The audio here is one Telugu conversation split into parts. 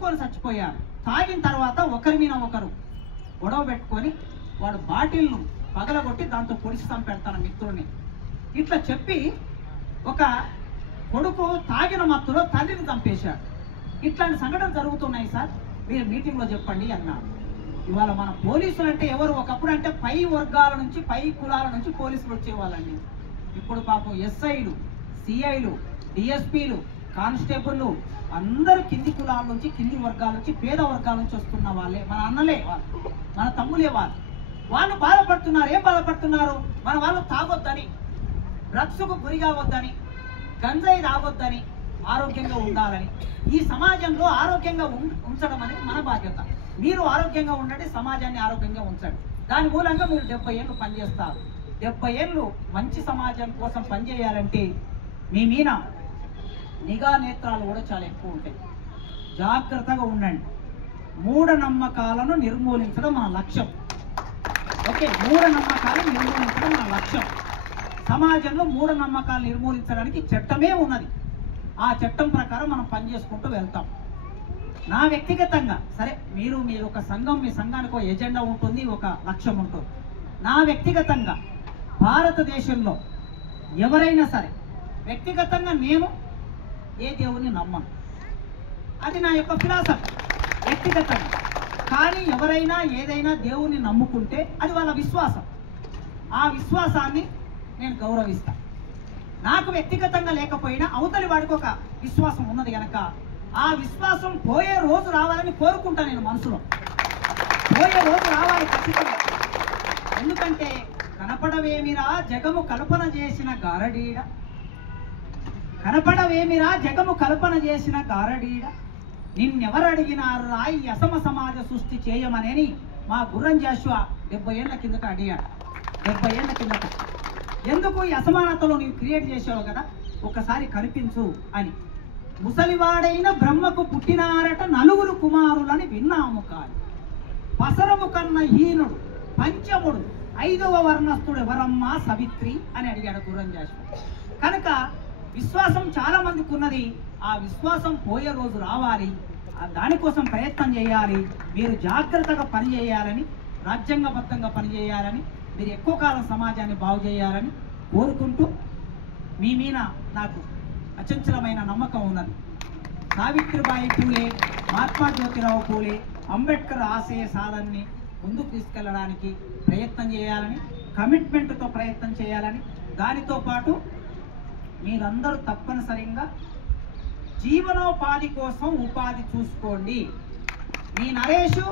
కొట్టుకొని చచ్చిపోయారు. తాగిన తర్వాత ఒకరి మీద ఒకరు గొడవ పెట్టుకొని వాడు బాటిల్ను పగలగొట్టి దాంతో పొడిచి చంపెడతాను మిత్రుడిని. ఇట్లా చెప్పి ఒక కొడుకు తాగిన మత్తులో తల్లిని చంపేశాడు. ఇట్లాంటి సంఘటనలు జరుగుతున్నాయి సార్, మీరు మీటింగ్లో చెప్పండి అన్నారు. ఇవాళ మన పోలీసులు అంటే ఎవరు? ఒకప్పుడు అంటే పై వర్గాల నుంచి పై కులాల నుంచి పోలీసులు వచ్చేవాళ్ళండి. ఇప్పుడు పాపం ఎస్ఐలు, సిఐలు, డిఎస్పీలు, కానిస్టేబుళ్ళు అందరూ కింది కులాల నుంచి, కింది వర్గాల నుంచి, పేద వర్గాల నుంచి వస్తున్న వాళ్ళే, మన అన్నలే వాళ్ళు, మన తమ్ములే వాళ్ళు. వాళ్ళు బాధపడుతున్నారు. ఏం బాధపడుతున్నారు? మన వాళ్ళు తాగొద్దని, డ్రగ్స్కు గురి కావద్దని, గంజాయి తాగొద్దని, ఆరోగ్యంగా ఉండాలని. ఈ సమాజంలో ఆరోగ్యంగా ఉంచడం అనేది మన బాధ్యత. మీరు ఆరోగ్యంగా ఉండండి, సమాజాన్ని ఆరోగ్యంగా ఉంచండి. దాని మూలంగా మీరు 70 ఏళ్ళు పనిచేస్తారు. 70 ఏళ్ళు మంచి సమాజం కోసం పనిచేయాలంటే మీ మీద నిఘా నేత్రాలు కూడా చాలా ఎక్కువ ఉంటాయి. జాగ్రత్తగా ఉండండి. మూఢనమ్మకాలను నిర్మూలించడం మన లక్ష్యం. ఓకే, మూఢనమ్మకాలను నిర్మూలించడం మన లక్ష్యం. సమాజంలో మూఢనమ్మకాలు నిర్మూలించడానికి చట్టమే ఉన్నది. ఆ చట్టం ప్రకారం మనం పనిచేసుకుంటూ వెళ్తాం. నా వ్యక్తిగతంగా సరే, మీరు ఒక సంఘం, మీ సంఘానికి ఒక ఎజెండా ఉంటుంది, ఒక లక్ష్యం ఉంటుంది. నా వ్యక్తిగతంగా భారతదేశంలో ఎవరైనా సరే, వ్యక్తిగతంగా నేను ఏ దేవుని నమ్మను, అది నా యొక్క ఫిలాసఫీ వ్యక్తిగతంగా. కానీ ఎవరైనా ఏదైనా దేవుని నమ్ముకుంటే అది వాళ్ళ విశ్వాసం. ఆ విశ్వాసాన్ని నేను గౌరవిస్తాను. నాకు వ్యక్తిగతంగా లేకపోయినా అవతలి వాడికి ఒక విశ్వాసం ఉన్నది కనుక ఆ విశ్వాసం పోయే రోజు రావాలని కోరుకుంటా. నేను మనసులో పోయే రోజు రావాలి ఖచ్చితంగా. ఎందుకంటే కనపడవేమిరా జగము కల్పన చేసిన గారడీడ, కనపడవేమిరా జగము కల్పన చేసిన గారడీడ, నిన్నెవరు అడిగినారు రా ఈ అసమ సమాజ సృష్టి చేయమనేని మా గుర్రం జాషువా 70 ఏళ్ల కిందట అడిగాడు. 70 ఏళ్ల కిందట ఎందుకు ఈ అసమానతలో నీవు క్రియేట్ చేసావు కదా, ఒకసారి కనిపించు అని. ముసలివాడైన బ్రహ్మకు పుట్టినారట 4 కుమారులని విన్నాము. కాని పసరము కన్న హీనుడు పంచముడు 5వ వర్ణస్థుడు ఎవరమ్మా సవిత్రి అని అడిగాడు గుర్రం జాషువా. కనుక విశ్వాసం చాలా మందికి ఉన్నది. ఆ విశ్వాసం పోయే రోజు రావాలి. దానికోసం ప్రయత్నం చేయాలి. మీరు జాగ్రత్తగా పనిచేయాలని, రాజ్యాంగబద్ధంగా పనిచేయాలని, మీరు ఎక్కువ కాలం సమాజాన్ని బాగు చేయాలని కోరుకుంటూ, మీ మీద నాకు అచంచలమైన నమ్మకం ఉన్నది. సావిత్రిబాయి పూలే, మహాత్మా జ్యోతిరావు పూలే, అంబేద్కర్ ఆశయ సాధనని ముందుకు తీసుకెళ్ళడానికి ప్రయత్నం చేయాలని, కమిట్మెంట్తో ప్రయత్నం చేయాలని, దానితో పాటు మీరందరూ తప్పనిసరిగా జీవనోపాధి కోసం ఉపాధి చూసుకోండి. మీ నరేష్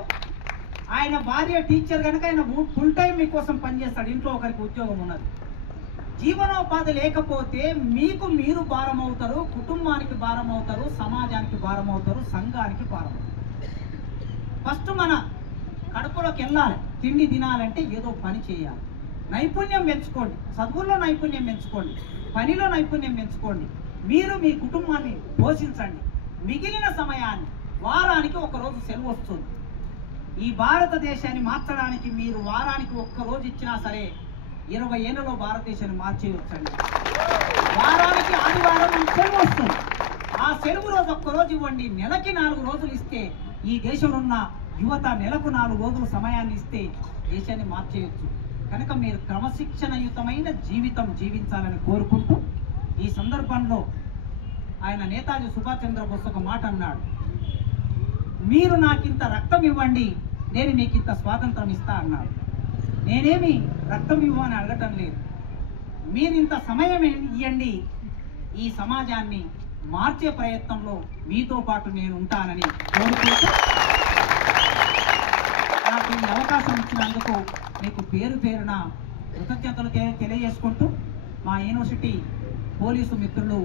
ఆయన భార్య టీచర్ కనుక ఆయన ఫుల్ టైం మీకోసం పనిచేస్తాడు. ఇంట్లో ఒకరికి ఉద్యోగం ఉన్నది. జీవనోపాధి లేకపోతే మీకు మీరు భారం అవుతారు, కుటుంబానికి భారం అవుతారు, సమాజానికి భారం అవుతారు, సంఘానికి భారం అవుతారు. ఫస్ట్ మన కడుపులోకి వెళ్ళాలి. తిండి తినాలంటే ఏదో పని చేయాలి. నైపుణ్యం పెంచుకోండి. చదువుల్లో నైపుణ్యం పెంచుకోండి, పనిలో నైపుణ్యం పెంచుకోండి. మీరు మీ కుటుంబాన్ని పోషించండి. మిగిలిన సమయాన్ని వారానికి ఒకరోజు సెలవు వస్తుంది. ఈ భారతదేశాన్ని మార్చడానికి మీరు వారానికి ఒక్కరోజు ఇచ్చినా సరే 20 ఏళ్లలో భారతదేశాన్ని మార్చేయవచ్చండి. వారానికి ఆదివారం సెలవు వస్తుంది. ఆ సెలవు రోజు ఒక్కరోజు ఇవ్వండి. నెలకి 4 రోజులు ఇస్తే, ఈ దేశంలో ఉన్న యువత నెలకు 4 రోజుల సమయాన్ని ఇస్తే దేశాన్ని మార్చేయవచ్చు. కనుక మీరు క్రమశిక్షణయుతమైన జీవితం జీవించాలని కోరుకుంటూ, ఈ సందర్భంలో ఆయన నేతాజీ సుభాష్ చంద్రబోస్ ఒక మాట అన్నాడు, మీరు నాకింత రక్తం ఇవ్వండి, నేను మీకు ఇంత స్వాతంత్రం ఇస్తా అన్నాడు. నేనేమి రక్తం ఇవ్వని అడగటం లేదు, మీరు ఇంత సమయం ఇవ్వండి, ఈ సమాజాన్ని మార్చే ప్రయత్నంలో మీతో పాటు నేను ఉంటానని కోరుకుంటూ, నాకు ఈ అవకాశం ఇచ్చినందుకు మీకు పేరున కృతజ్ఞతలు తెలియజేసుకుంటూ, మా యూనివర్సిటీ పోలీసు మిత్రులు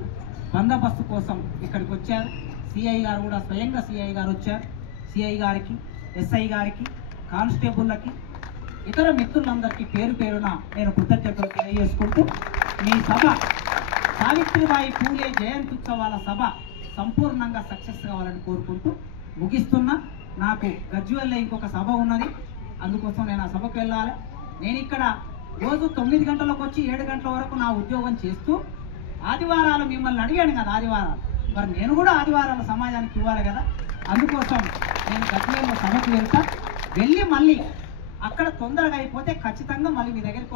బందోబస్తు కోసం ఇక్కడికి వచ్చారు. సిఐ గారు కూడా స్వయంగా సిఐ గారు వచ్చారు. సిఐ గారికి, ఎస్ఐ గారికి, కానిస్టేబుళ్ళకి, ఇతర మిత్రులందరికీ పేరున నేను కృతజ్ఞతలు తెలియజేసుకుంటూ, మీ సభ సావిత్రిబాయి పూలే జయంత్యుత్సవాల సభ సంపూర్ణంగా సక్సెస్ కావాలని కోరుకుంటూ ముగిస్తున్నా. నాకు గజ్వేల్లో ఇంకొక సభ ఉన్నది, అందుకోసం నేను ఆ సభకు వెళ్ళాలి. నేను ఇక్కడ రోజు 9 గంటలకు వచ్చి 7 గంటల వరకు నా ఉద్యోగం చేస్తూ, ఆదివారాలు మిమ్మల్ని అడిగాను కదా, ఆదివారాలు మరి నేను కూడా ఆదివారాల సమాజానికి ఇవ్వాలి కదా. అందుకోసం నేను గట్లేలో సభకు వెళ్తా, వెళ్ళి మళ్ళీ అక్కడ తొందరగా అయిపోతే ఖచ్చితంగా మళ్ళీ మీ దగ్గరికి